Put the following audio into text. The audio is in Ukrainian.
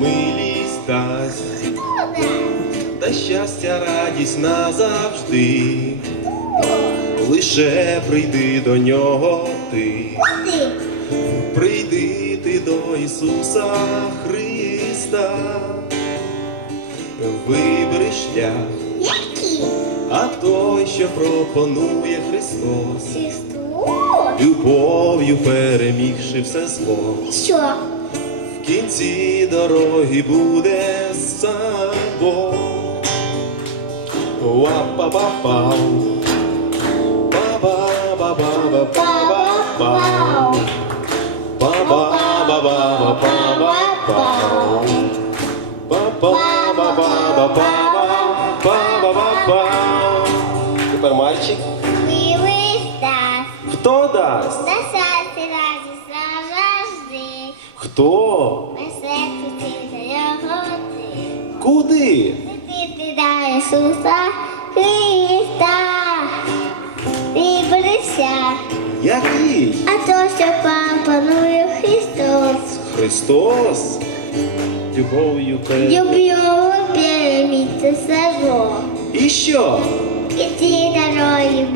милість дасть, та щастя, радість назавжди. Лише прийди до нього ти, прийди ти до Ісуса Христа, вибери шлях, а той, що пропонує Христос, любов'ю перемігши все зло. Що? кінці дороги буде сабо. Ва-па-па-пау, Тепер мальчик. Хто дасть? Хто? Куди? Ти до Ісуса Христа. Виберися. Який? А то, що панує Христос. Христос любов'ю перемігти село. І що? І ці дороги